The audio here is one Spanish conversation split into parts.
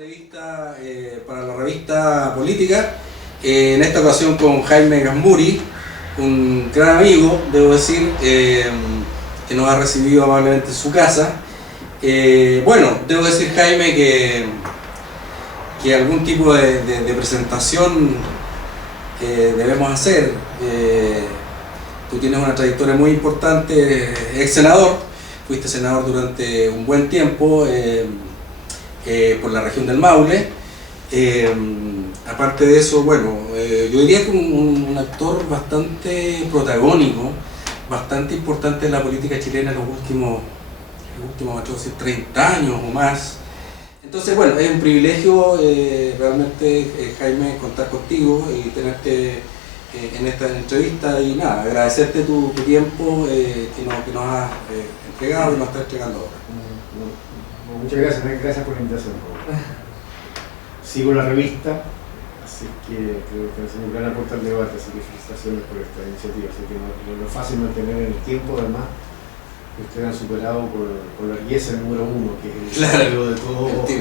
entrevista para la revista Política, en esta ocasión con Jaime Gazmuri, un gran amigo, debo decir, que nos ha recibido amablemente en su casa. Bueno, debo decir, Jaime, que algún tipo de presentación debemos hacer. Tú tienes una trayectoria muy importante, ex senador, fuiste senador durante un buen tiempo por la región del Maule. Aparte de eso, bueno, yo diría que un actor bastante protagónico, bastante importante en la política chilena en los últimos 30 años o más. Entonces, bueno, es un privilegio realmente, Jaime, contar contigo y tenerte en esta entrevista y nada, agradecerte tu tiempo que nos has entregado y nos estás entregando ahora. Muchas gracias por la invitación. Sigo la revista, así que creo que es un gran aporte al debate, así que felicitaciones por esta iniciativa. Así que no es fácil mantener el tiempo, además ustedes han superado por la riqueza el número uno, que es el claro, de todo, de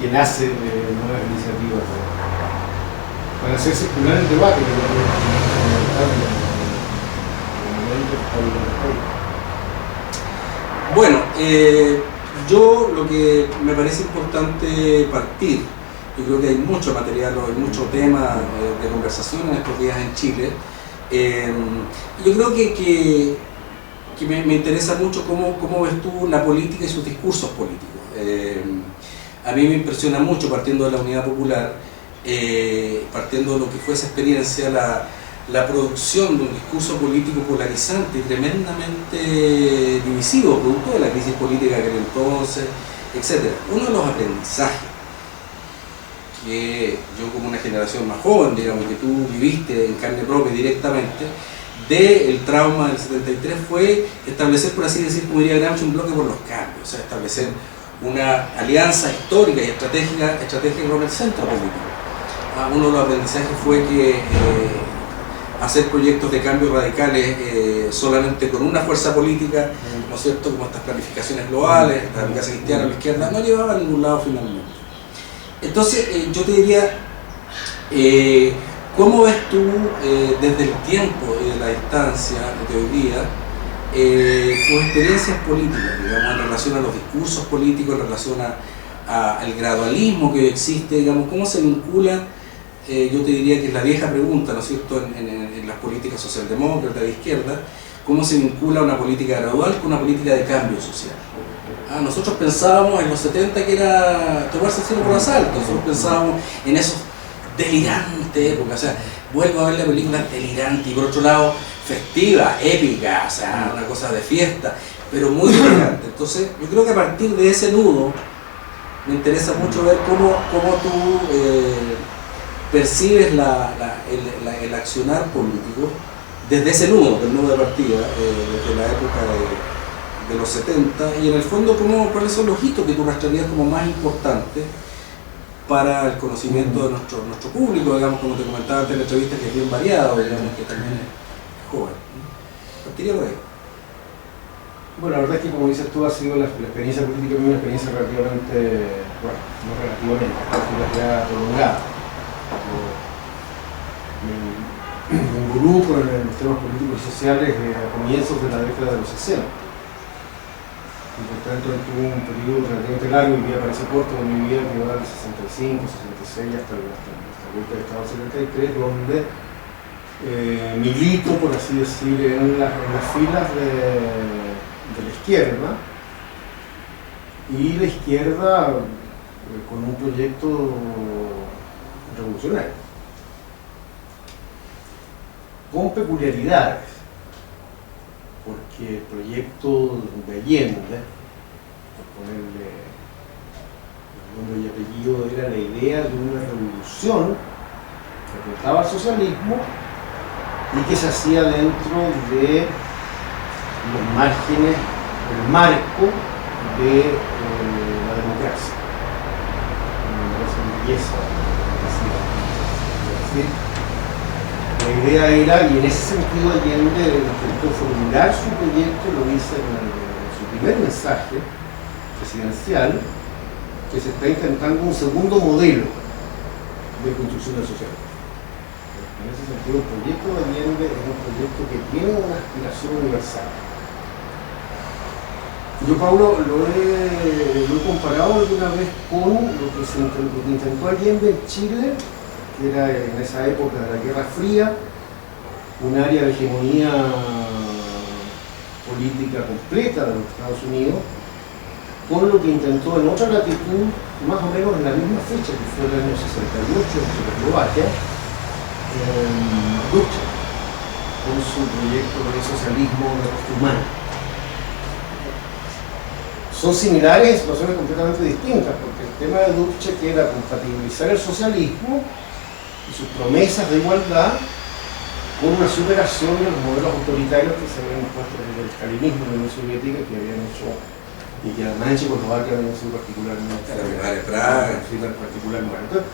quien hace nuevas iniciativas para hacer circular el debate que es fundamental en el momento que está viviendo el país. Bueno, yo lo que me parece importante partir, yo creo que hay mucho material, hay mucho tema de conversación en estos días en Chile. Yo creo que me interesa mucho cómo ves tú la política y sus discursos políticos. A mí me impresiona mucho, partiendo de la Unidad Popular, partiendo de lo que fue esa experiencia, la producción de un discurso político polarizante y tremendamente divisivo, producto de la crisis política de aquel entonces, etc. Uno de los aprendizajes que yo, como una generación más joven, digamos, que tú viviste en carne propia directamente, del trauma del 73 fue establecer, por así decir, como diría Gramsci, un bloque por los cambios, o sea, establecer una alianza histórica y estratégica con el centro político. Uno de los aprendizajes fue que hacer proyectos de cambio radicales solamente con una fuerza política, ¿no es cierto?, como estas planificaciones globales, la democracia cristiana a la izquierda, no llevaba a ningún lado finalmente. Entonces, yo te diría, ¿cómo ves tú desde el tiempo y de la distancia de hoy día tus experiencias políticas, digamos, en relación a los discursos políticos, en relación al gradualismo que hoy existe, digamos, cómo se vincula? Yo te diría que es la vieja pregunta, ¿no es cierto?, en las políticas socialdemócratas de izquierda, ¿cómo se vincula una política gradual con una política de cambio social? Nosotros pensábamos en los 70 que era tomarse el cielo por asalto, nosotros pensábamos en esos delirantes épocas, o sea, vuelvo a ver la película delirante y por otro lado festiva, épica, o sea, una cosa de fiesta, pero muy delirante. Entonces, yo creo que a partir de ese nudo, me interesa mucho ver cómo tú percibes el accionar político desde ese nudo, del nudo de partida, desde la época de los 70, y en el fondo cuáles son los hitos que tú rastrearías como más importantes para el conocimiento de nuestro público, digamos, como te comentaba antes en la entrevista, que es bien variado, digamos, que también es joven. Partiría por ahí. Bueno, la verdad es que, como dices tú, ha sido la experiencia política una experiencia relativamente, bueno, no relativamente, ya prolongada. Me involucro en los temas políticos y sociales a comienzos de la década de los 60. Y por tanto, tuve un periodo relativamente largo, y me parece corto de mi vida, que va del 65, 66 hasta el golpe de Estado 73, donde milito, por así decir, en las filas de la izquierda, y la izquierda con un proyecto revolucionario, con peculiaridades, porque el proyecto de Allende, por ponerle nombre y apellido, era la idea de una revolución que apuntaba al socialismo y que se hacía dentro de los márgenes, el marco de la democracia. Una belleza, la idea era, y en ese sentido Allende intentó formular su proyecto, lo dice en su primer mensaje presidencial, que se está intentando un segundo modelo de construcción del socialismo. En ese sentido, el proyecto de Allende es un proyecto que tiene una aspiración universal. Yo, Pablo, lo he comparado alguna vez con lo que intentó Allende en Chile, que era en esa época de la Guerra Fría, un área de hegemonía política completa de los Estados Unidos, con lo que intentó en otra latitud, más o menos en la misma fecha, que fue el año 68 en Checoslovaquia, Ducha, con su proyecto de socialismo de coste humano. Son similares en situaciones completamente distintas, porque el tema de Ducha era compatibilizar el socialismo y sus promesas de igualdad con una superación de los modelos autoritarios que se habían impuesto desde el stalinismo de la Unión Soviética, que habían hecho, y que además en Checoslovaquia habían sido particularmente particularmente. Entonces,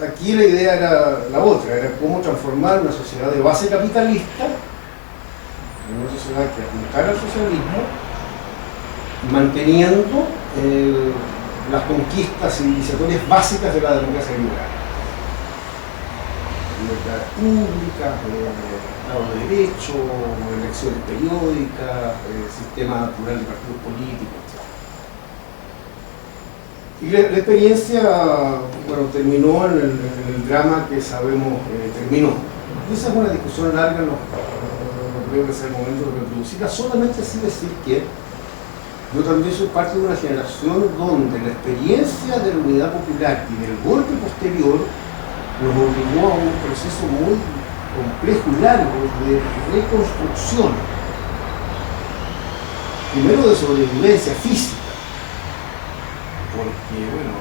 aquí la idea era la otra, era cómo transformar una sociedad de base capitalista en una sociedad que apuntara al socialismo, manteniendo las conquistas civilizatorias básicas de la democracia liberal. Libertad pública, Estado de Derecho, elecciones periódicas, sistema natural de partidos políticos, etc. Y la experiencia, bueno, terminó en el drama que sabemos terminó. Esa es una discusión larga, no creo que sea el momento de reproducirla, solamente así decir que yo también soy parte de una generación donde la experiencia de la Unidad Popular y del golpe posterior nos obligó a un proceso muy complejo y largo de reconstrucción. Primero de sobrevivencia física, porque bueno,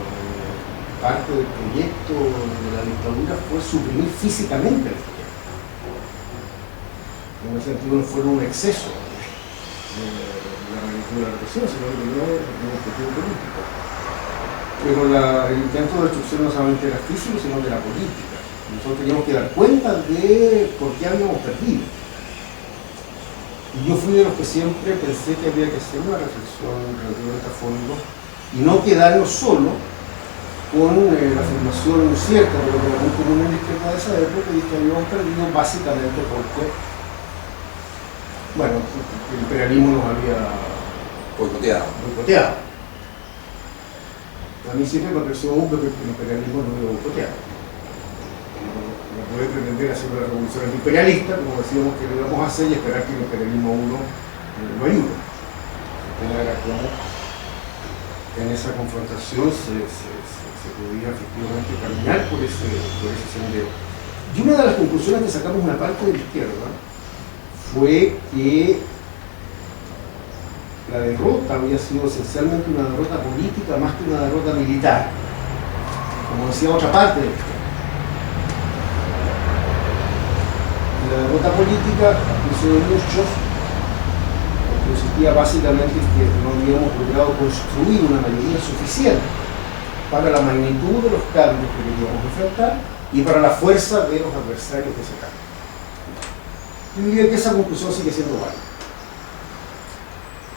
parte del proyecto de la dictadura fue suprimir físicamente el proyecto. En ese sentido no fue un exceso de la magnitud de la represión, sino que tenía un objetivo político. Pero el intento de destrucción no solamente era físico, sino de la política. Nosotros teníamos que dar cuenta de por qué habíamos perdido. Y yo fui de los que siempre pensé que había que hacer una reflexión relativamente a fondo y no quedarnos solo con la afirmación cierta de lo que era muy común en la izquierda de esa época, y que habíamos perdido básicamente porque, bueno, el imperialismo nos había boicoteado. A mí siempre me pareció obvio que el imperialismo no iba a boicotear. No puede pretender hacer una revolución antiimperialista, como decíamos que lo íbamos a hacer, y esperar que el imperialismo uno lo ayude. En esa confrontación se podía efectivamente caminar por ese sendero. Y una de las conclusiones que sacamos una parte de la izquierda fue que la derrota había sido esencialmente una derrota política más que una derrota militar, como decía otra parte de la izquierda. Y la derrota política, a juicio de muchos, consistía básicamente en que no habíamos logrado construir una mayoría suficiente para la magnitud de los cambios que queríamos enfrentar y para la fuerza de los adversarios que se cambian. Yo diría que esa conclusión sigue siendo válida.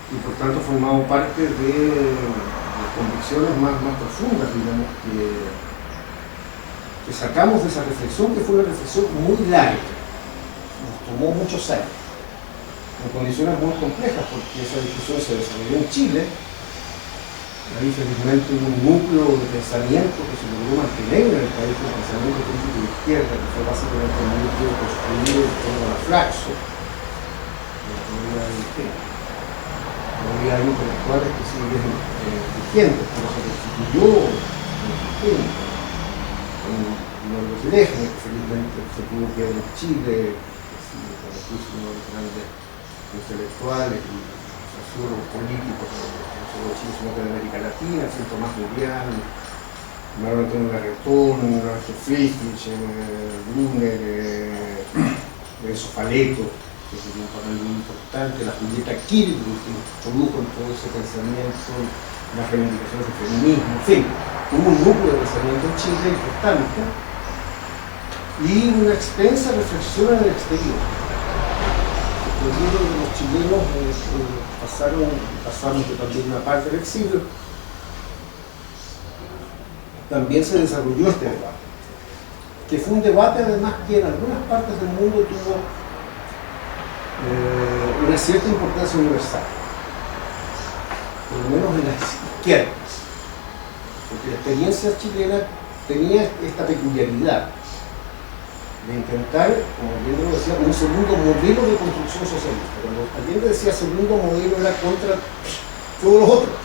Y por tanto formamos parte de las convicciones más profundas, digamos, que sacamos de esa reflexión, que fue una reflexión muy larga, nos tomó muchos años, en condiciones muy complejas, porque esa discusión se desarrolló en Chile. Ahí felizmente hubo un núcleo de pensamiento que se logró mantener en el país, un pensamiento político de izquierda, que fue básicamente un núcleo construido en torno a la Flaxo, la teoría del género. Hay intelectuales que siguen vigentes, pero se constituyó uno de los Lejnes, que felizmente se pudo quedar en Chile, con uno de los grandes intelectuales y sociólogos políticos, no solo de Chile, sino que de América Latina, el Tomás Murián, Manuel Antonio Garretón, Ángel Friedrich, Brunner, Enzo Faleto, que tiene un papel muy importante, la Julieta Kirchner, que introdujo en todo ese pensamiento las reivindicaciones del feminismo, en fin, hubo un núcleo de pensamiento en Chile importante y una extensa reflexión en el exterior. Los libros de los chilenos pasaron también una parte del exilio, también se desarrolló este debate, que fue un debate además que en algunas partes del mundo tuvo una cierta importancia universal, por lo menos en las izquierdas, porque la experiencia chilena tenía esta peculiaridad de intentar, como Allende lo decía, un segundo modelo de construcción socialista. Cuando Allende decía segundo modelo era contra todos los otros.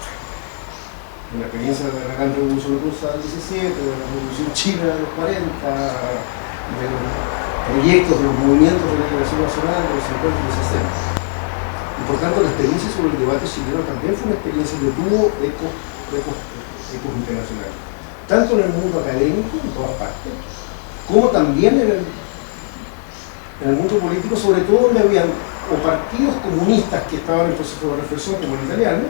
En la experiencia de la gran revolución rusa del 17, de la revolución china de los 40, de los proyectos de los movimientos de la liberación nacional de los 50 y los 60. Y por tanto la experiencia sobre el debate chileno también fue una experiencia que tuvo ecos internacionales. Tanto en el mundo académico, en todas partes, como también en el mundo político, sobre todo donde había o partidos comunistas que estaban en proceso de reflexión, como el italiano,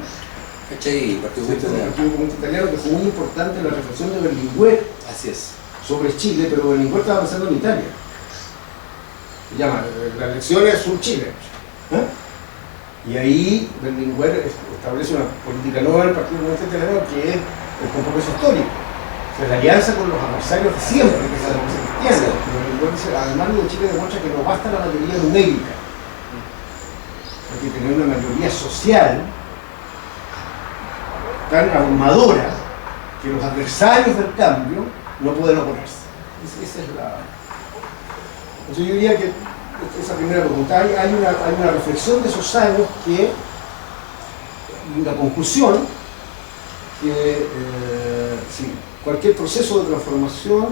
¿Cachai? Partido el Comunista. Partido Comunista Italiano, que fue muy importante en la reflexión de Berlinguer Así es. sobre Chile, pero Berlinguer estaba pensando en Italia. Se llama las elecciones sur Chile. Y ahí Berlinguer establece una política nueva en el Partido Comunista Italiano que es el compromiso histórico. O sea, la alianza con los adversarios de siempre, que es la democracia cristiana. Berlinguer dice, además de Chile demuestra que no basta la mayoría numérica. Hay que tener una mayoría social tan abrumadora que los adversarios del cambio no pueden oponerse. Esa es la... Entonces yo diría que esa primera pregunta, hay una reflexión de esos años que, y una conclusión, que sí, cualquier proceso de transformación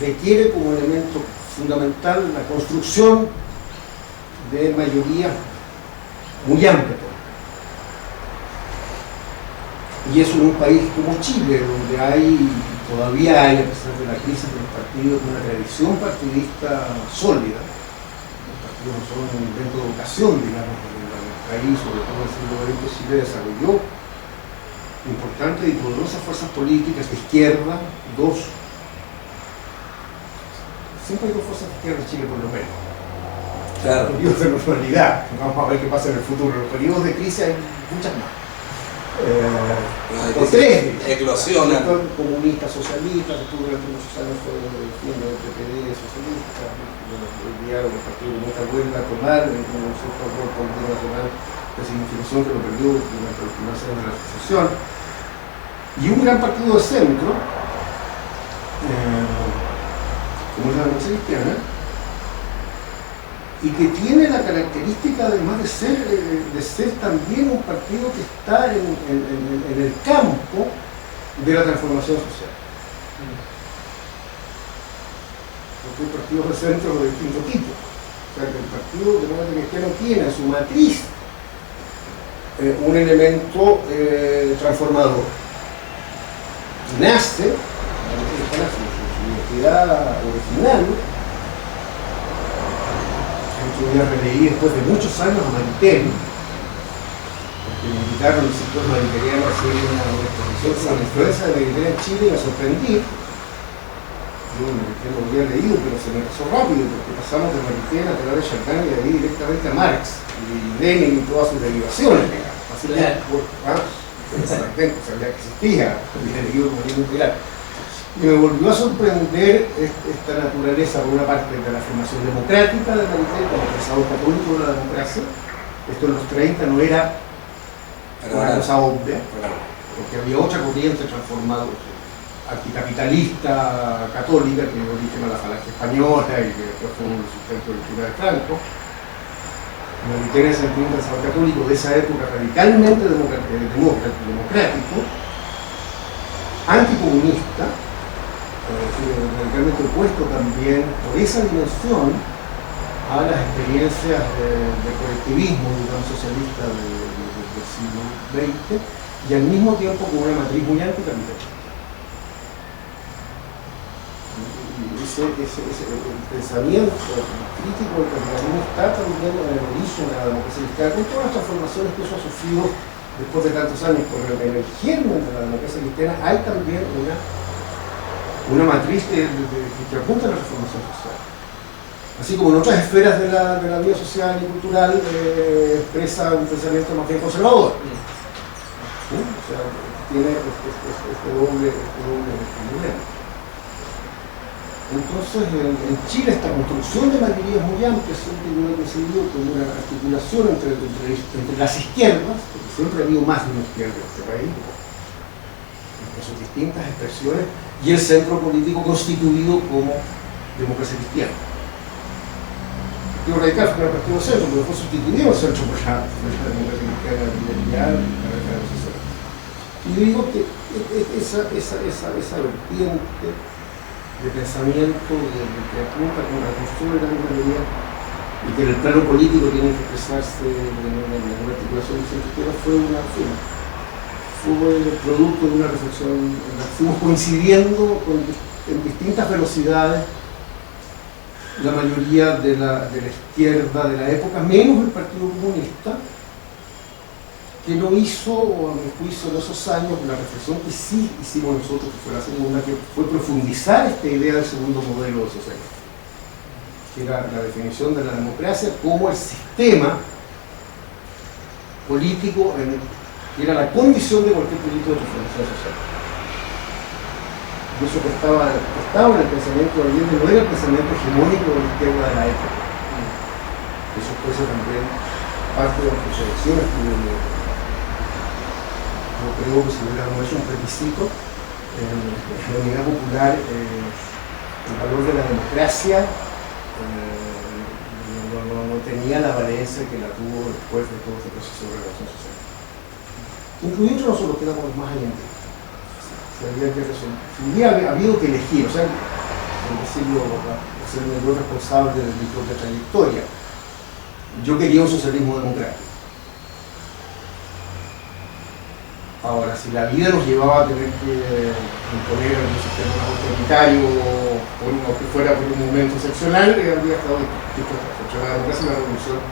requiere como elemento fundamental la construcción de mayorías muy amplias. Y eso en un país como Chile, donde todavía hay, a pesar de la crisis de los partidos, una tradición partidista sólida. Los partidos no son un invento de vocación, digamos, en el país, sobre todo en el siglo XX, Chile desarrolló importantes y poderosas fuerzas políticas de izquierda, siempre hay dos fuerzas de izquierda en Chile por lo menos. Claro. Periodos de normalidad, vamos a ver qué pasa en el futuro. En los periodos de crisis hay muchas más. Tres eclosionan. Comunistas, socialistas, después durante muchos años fue defiendo el PPD socialista, el diálogo del Partido Comunista vuelve a tomar un cierto rol político nacional de significación que lo perdió durante los primeros años de la asociación. Y un gran partido de centro, como es la democracia cristiana, y que tiene la característica además de ser también un partido que está en el campo de la transformación social. Porque hay partidos de centro de distinto tipo. O sea que el Partido Demócrata Cristiano tiene en su matriz un elemento transformador. Nace, su identidad original. Yo ya releí después de muchos años a Maritain, porque me invitaron los sectores mariterianos a hacer una exposición sobre la influencia de Maritain en Chile y me sorprendí. Yo Maritain lo había leído, pero se me pasó rápido, porque pasamos de Maritain a través de Chardin y de ahí directamente a Marx y Lenin y todas sus derivaciones. Así que, sabía que existía el leído como libro integral. Y me volvió a sorprender esta naturaleza, por una parte, de la formación democrática de Maritain como pensador católico de la democracia. Esto en los 30 no era una cosa obvia, porque había otra corriente transformada, anticapitalista católica, que dio origen a la falange española y que después fue un sustento de la cultura de Franco. Maritain es el primer pensador católico de esa época radicalmente democrático, anticomunista, radicalmente opuesto también por esa dimensión a las experiencias de colectivismo, digamos, socialista del siglo XX, y al mismo tiempo con una matriz muy anticapitalista. Ese pensamiento crítico del capitalismo está también en el origen de la democracia cristiana, con todas las transformaciones que eso ha sufrido después de tantos años, pero en el germen de la democracia cristiana hay también una matriz que apunta a la transformación social. Así como en otras esferas de la vida social y cultural expresa un pensamiento más bien conservador. ¿Sí? O sea, tiene este doble problema. Entonces, en Chile esta construcción de mayorías muy amplias siempre yo he decidido como una articulación entre las izquierdas, porque siempre ha habido más de una izquierda en este país, en sus distintas expresiones, y el centro político constituido como democracia cristiana. El Partido Radical fue un partido centro, pero fue sustituido el centro por la democracia cristiana liberal y la reforma social. Y yo digo que esa vertiente de pensamiento que apunta con la construcción de la mayoría y que en el plano político tiene que expresarse en una articulación de centro fue el producto de una reflexión en la que fuimos coincidiendo en distintas velocidades la mayoría de la izquierda de la época, menos el Partido Comunista, que no hizo, o a mi juicio, en esos años, la reflexión que sí hicimos nosotros, que fue la segunda, que fue profundizar esta idea del segundo modelo de sociedad, que era la definición de la democracia como el sistema político, que era la condición de cualquier proyecto de transformación social. Y eso que estaba en el pensamiento de Allende no era el pensamiento hegemónico de la izquierda de la época. Eso puede ser también parte de las proyecciones que yo creo que si hubiéramos hecho un plebiscito en la unidad popular, el valor de la democracia no tenía la valencia que la tuvo después de todo este proceso de relación social. Incluido nosotros que éramos los más allende. Si hubiera habido que elegir, o sea, por decirlo, serme yo responsable de mi propia trayectoria, yo quería un socialismo democrático. Ahora, si la vida nos llevaba a tener que imponer un sistema más autoritario o que fuera por un momento excepcional, habría estado dispuesto a hacer. La democracia y la revolución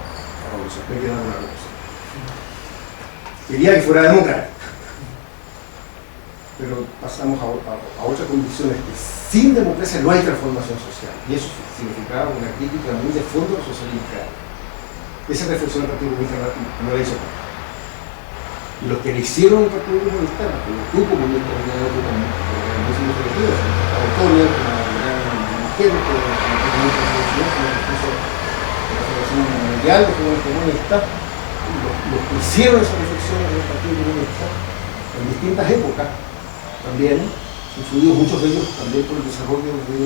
me quedaron una revolución. Quería que fuera democrática, pero pasamos a otras condiciones que sin democracia no hay transformación social, y eso significaba una crítica muy de fondo al socialismo real. Esa reflexión del Partido Comunista no la hizo. Y los que le hicieron el Partido Comunista, el grupo comunista de la época, muy significativo, Antonio, una gran dirigente, la Federación Mundial de Jóvenes Comunistas, los que hicieron esa reflexión en el Partido Comunista, en distintas épocas también, influidos muchos de ellos también por el desarrollo de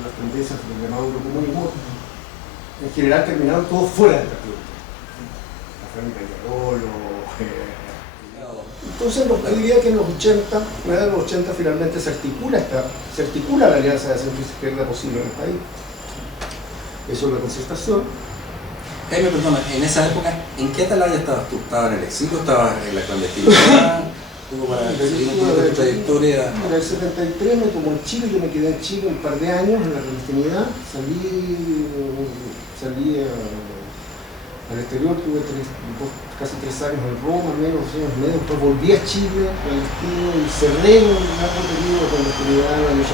las tendencias del llamado eurocomunismo, en general terminaron todos fuera del Partido Comunista. La Fábrica de Arolo, entonces yo diría que en los 80, finalmente se articula la alianza de centro y izquierda posible en el país. Eso es la concertación. Jaime, perdona, en esa época, ¿en qué atalaya estabas tú? ¿Estabas en el exilio? ¿Estabas en la clandestinidad? Para seguir un poco tu trayectoria. En el 73 me tomó en Chile, yo me quedé en Chile un par de años en la clandestinidad, salí al exterior, tuve casi 3 años en Roma, menos 2 años y medio, después volví a Chile, clandestino, y cerré un largo periodo de clandestinidad en el año 83.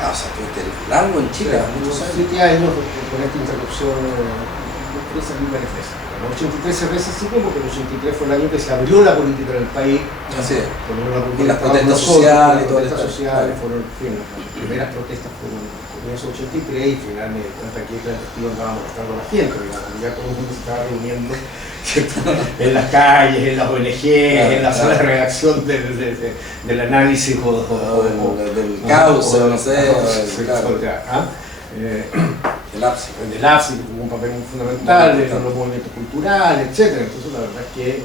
Ah, o sea, estuviste largo en Chile, muchos años. 7 años con esta interrupción, yo salí varias veces. En el 83 cerré ese ciclo porque el 83 fue el año que se abrió la política en el país. Así es. Con las protestas sociales y todo las esto. protestas sociales fueron, en fin, las primeras protestas fueron en el 83 y al final me di cuenta que el clandestino andaba molestando a la gente, digamos, ya todo el mundo se estaba reuniendo en las calles, en las ONG, en la sala de redacción del análisis del caos, no sé, el APSI jugó un papel muy fundamental en los movimientos culturales, etc. Entonces la verdad es que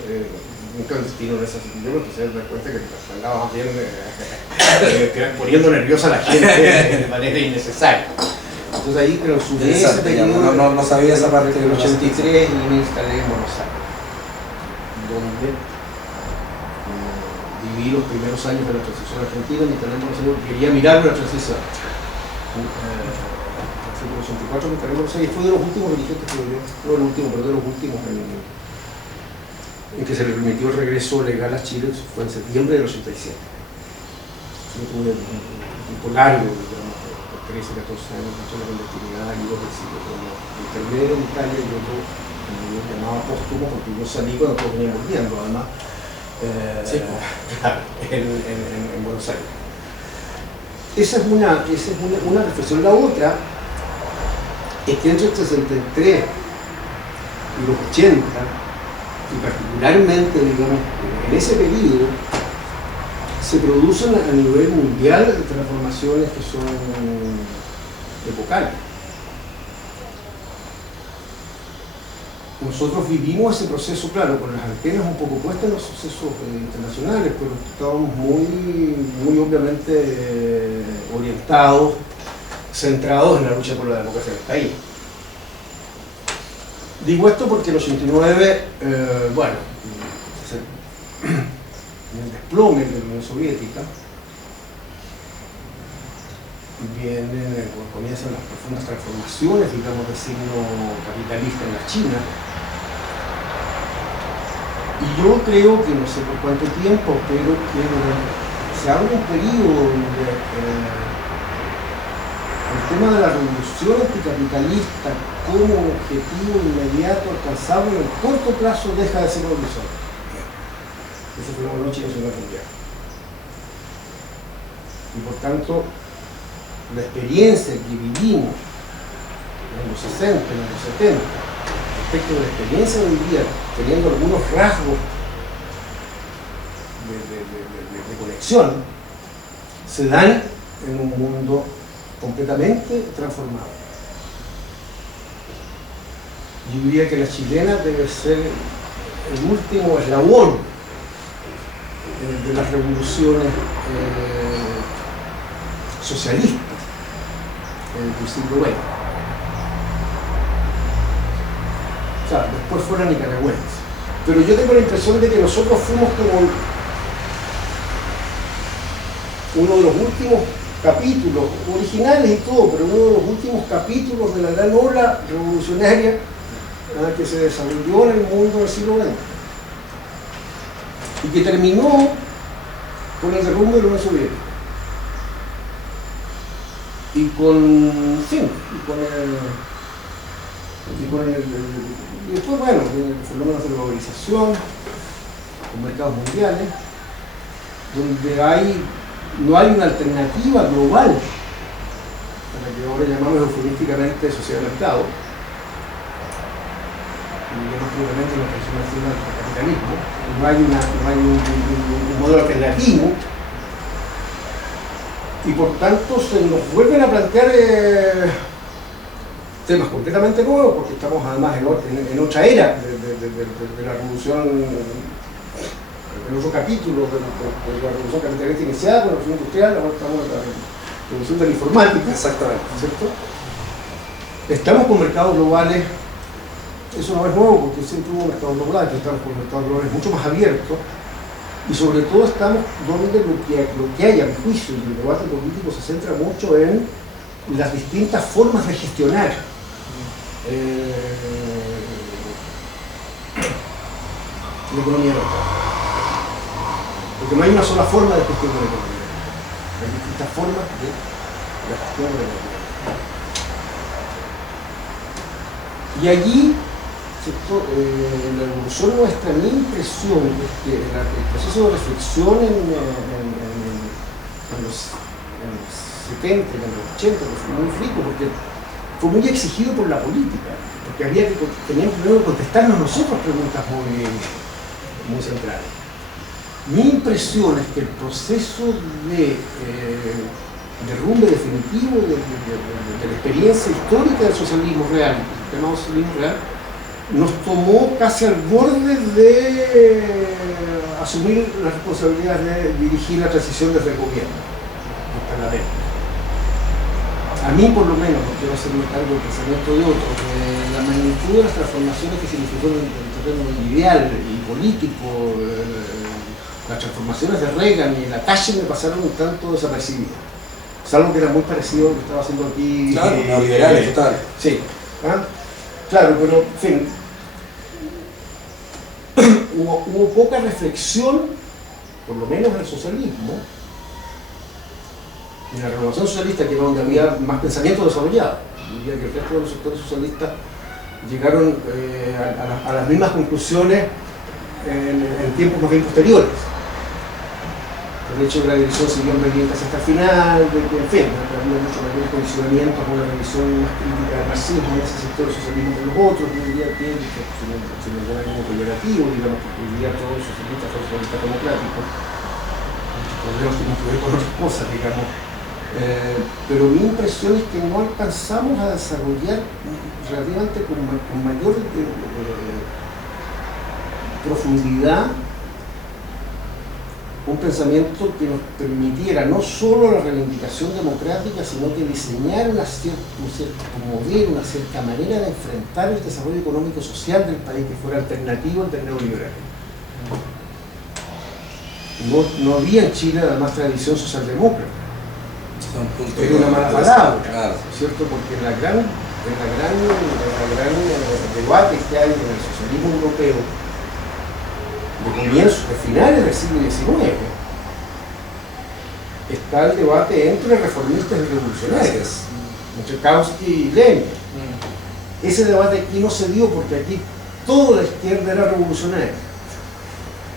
un clandestino en esa situación se da cuenta que andaba bien poniendo nerviosa a la gente de manera innecesaria. Entonces ahí clausuré ese periodo, no sabía esa parte del 83 y me instalé en Buenos Aires, donde viví los primeros años de la transición argentina, me instalé en Buenos Aires porque quería mirar una transición. En el 84 me instalé en Buenos Aires y fue de los últimos dirigentes que yo, no el último, pero de los últimos en que se le permitió el regreso legal a Chile, fue en septiembre del 87. Yo tuve un tiempo largo, digamos, de 13, 14 años, mucho la clandestinidad y 2 exilios, como intermedio en Italia y otro, como yo llamaba póstumo, porque yo salí cuando todos venían volviendo, además, Sí. Claro, en Buenos Aires. Esa es una reflexión. La otra es que entre el 63 y los 80, y particularmente, digamos, en ese periodo, se producen a nivel mundial transformaciones que son epocales. Nosotros vivimos ese proceso, claro, con las antenas un poco puestas en los sucesos internacionales, pero estábamos muy obviamente orientados, centrados en la lucha por la democracia del país. Digo esto porque en el 89, bueno, en el desplome de la Unión Soviética, comienzan las profundas transformaciones, digamos, de signo capitalista en la China. Y yo creo que, no sé por cuánto tiempo, pero que se abre un periodo donde el tema de la revolución anticapitalista como objetivo inmediato alcanzable en el corto plazo deja de ser una revolución. Ese fue la noche nacional mundial. Y por tanto, la experiencia que vivimos en los 60, en los 70, respecto de la experiencia de hoy día, teniendo algunos rasgos de conexión, se dan en un mundo completamente transformado. Yo diría que la chilena debe ser el último eslabón de las revoluciones socialistas del siglo XX. O sea, después fueron nicaragüenses. Pero yo tengo la impresión de que nosotros fuimos como uno de los últimos capítulos, originales y todo, pero uno de los últimos capítulos de la gran ola revolucionaria que se desarrolló en el mundo del siglo XX. Y que terminó con el derrumbe de la Unión Soviética. Y después, bueno, fenómenos de globalización, con mercados mundiales, donde no hay una alternativa global a la que ahora llamamos eufemísticamente sociedad de mercado, y más probablemente la transformación del capitalismo. No hay un modelo alternativo, y por tanto se nos vuelven a plantear temas completamente nuevos, porque estamos además en otra era de la revolución, en otro capítulo de la revolución capitalista iniciada con la revolución industrial. Ahora estamos en la revolución de la informática. Exactamente. ¿Cierto? Estamos con mercados globales. Eso no es nuevo, porque siempre hubo mercados globales, estamos con mercados globales mucho más abiertos, y sobre todo estamos donde lo que hay, a mi juicio, y el debate político se centra mucho en las distintas formas de gestionar la economía local. Porque no hay una sola forma de gestión de la economía, hay distintas formas de la gestión de la economía. Y allí, la evolución nuestra, mi impresión es que el proceso de reflexión en los 70, en los 80, fue muy rico, porque fue muy exigido por la política, porque teníamos primero que contestarnos nosotros preguntas muy centrales. Mi impresión es que el proceso de derrumbe definitivo de la experiencia histórica del socialismo real, el llamado socialismo real, nos tomó casi al borde de asumir la responsabilidad de dirigir la transición desde el gobierno hasta la venta. A mí, por lo menos, no quiero hacerme cargo del pensamiento de otros, la magnitud de las transformaciones que significó en el terreno ideal y político, las transformaciones de Reagan y la Thatcher me pasaron un tanto desapercibidas. Es algo que era muy parecido a lo que estaba haciendo aquí. Claro, neoliberales, total. Sí. ¿Ah? Claro, pero, en fin, hubo poca reflexión, por lo menos en el socialismo, en la renovación socialista, que era donde había más pensamiento desarrollado. Diría que el resto de los sectores socialistas llegaron a las mismas conclusiones en tiempos más bien posteriores. De hecho, la división siguió en pendientes hasta el final, de que, en fin, había muchos mayores condicionamientos con una revisión más crítica del marxismo, en ese sector del socialismo con los otros, que hoy día tiene, sin ningún ánimo peyorativo, digamos, que hoy día todos los socialistas son socialistas democráticos, muchos problemas tienen que ver con otras cosas, digamos. Pero mi impresión es que no alcanzamos a desarrollar relativamente con mayor profundidad un pensamiento que nos permitiera no solo la reivindicación democrática, sino que diseñar un cierto modelo, una cierta manera de enfrentar el desarrollo económico y social del país que fuera alternativo al del neoliberalismo. No había en Chile además tradición socialdemócrata. Era una mala palabra, claro, ¿cierto? Porque en el gran debate que hay en el socialismo europeo de comienzos, de finales del siglo XIX, está el debate entre reformistas y revolucionarios, entre Kautsky y Lenin. Ese debate aquí no se dio porque aquí toda la izquierda era revolucionaria.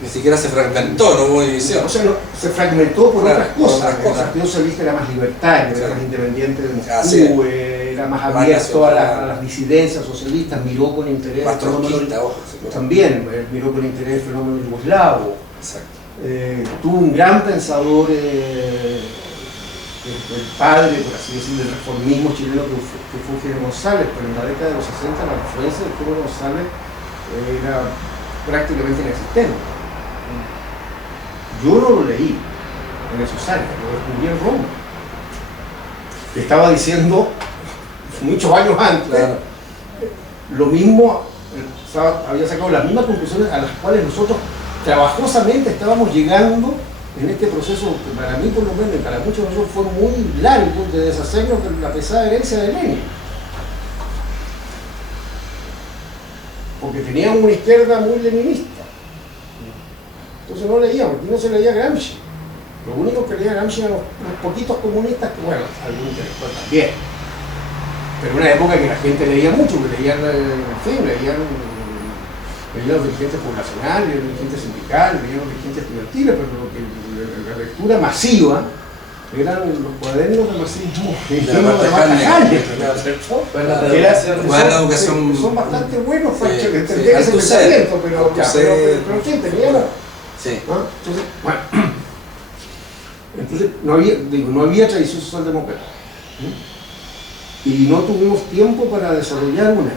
Ni siquiera se fragmentó, no hubo división. O sea, se fragmentó por otras cosas. El Partido Socialista era más libertario, era más independiente de Moscú, era más abierto a las disidencias socialistas, miró con interés más tronquista, también miró con interés el fenómeno yugoslavo. Tuvo un gran pensador, el padre, por así decirlo, del reformismo chileno, que fue Eugenio González, pero en la década de los 60 la influencia de Eugenio González era prácticamente inexistente. Yo no lo leí en esos años, lo descubrí en Roma. Estaba diciendo muchos años antes, claro, lo mismo, había sacado las mismas conclusiones a las cuales nosotros trabajosamente estábamos llegando en este proceso, que para mí por lo menos, y para muchos de nosotros fue muy largo, de deshacernos de la pesada herencia de Lenin. Porque teníamos una izquierda muy leninista. Entonces no leíamos, aquí no se leía Gramsci. Lo único que leía Gramsci eran los poquitos comunistas, que bueno, algunos intelectuales también. Pero en una época que la gente leía mucho, que leían, en fin, leían los dirigentes poblacionales, los dirigentes sindicales, leían los dirigentes estudiantiles, pero la lectura masiva eran los cuadernos de marxismo de Marta Halle, son bastante buenos para entender ese pensamiento, pero en fin, teníamos. Entonces, bueno, no había tradición socialdemócrata, y no tuvimos tiempo para desarrollar una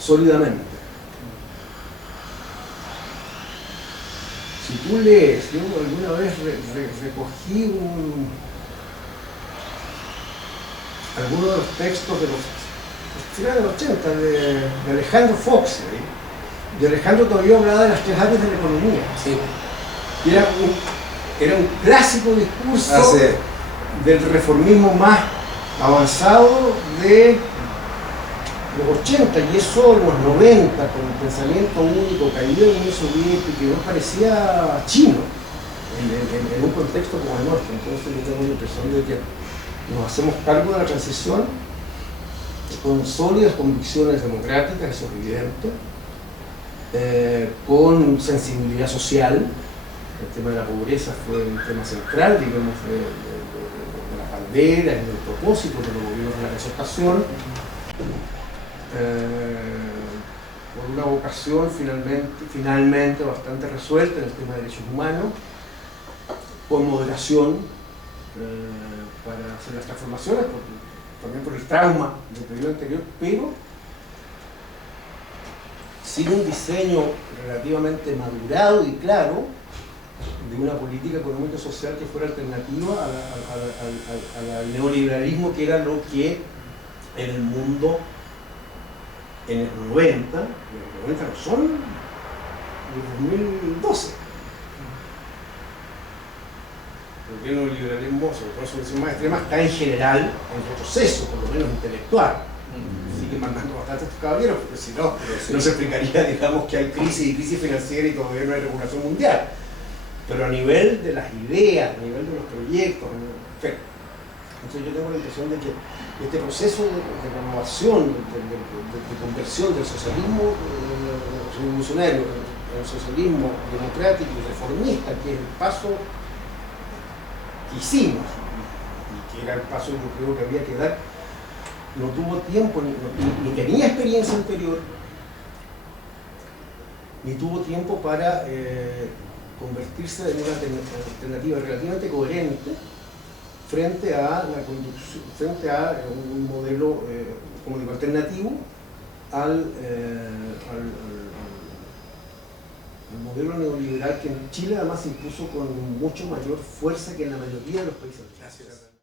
sólidamente. Si tú lees, yo alguna vez recogí algunos de los textos de los finales de los 80 de Alejandro Fox, de Alejandro todavía hablaba de las tres áreas de la economía. Sí. Y era un clásico discurso del reformismo más avanzado de los 80, y eso en los 90, con el pensamiento único, caído de la Unión Soviética, que no parecía chino en un contexto como el nuestro. Entonces yo tengo la impresión de que nos hacemos cargo de la transición con sólidas convicciones democráticas, eso es evidente, con sensibilidad social. El tema de la pobreza fue un tema central, digamos, de las banderas y del propósito de los gobiernos de la concertación. Con una vocación finalmente bastante resuelta en el tema de derechos humanos, con moderación para hacer las transformaciones, también por el trauma del periodo anterior, pero sin un diseño relativamente madurado y claro de una política económica y social que fuera alternativa al neoliberalismo, que era lo que en el mundo en el 90, los 90 no son el 2012. Porque el neoliberalismo, sobre todo en su versión más extrema, está en general en retroceso, por lo menos intelectual. Sigue mandando bastante a estos caballeros, porque si no, no se explicaría, digamos, que hay crisis financiera y todavía no hay regulación mundial. Pero a nivel de las ideas, a nivel de los proyectos, en fin. Entonces yo tengo la impresión de que este proceso de renovación, de conversión del socialismo revolucionario el socialismo democrático y reformista, que es el paso que hicimos, y que era el paso que yo creo que había que dar, no tuvo tiempo, ni tenía experiencia anterior, ni tuvo tiempo para convertirse en una alternativa relativamente coherente frente a la conducción, frente a un modelo, como digo, alternativo al modelo neoliberal que en Chile además se impuso con mucho mayor fuerza que en la mayoría de los países. Gracias.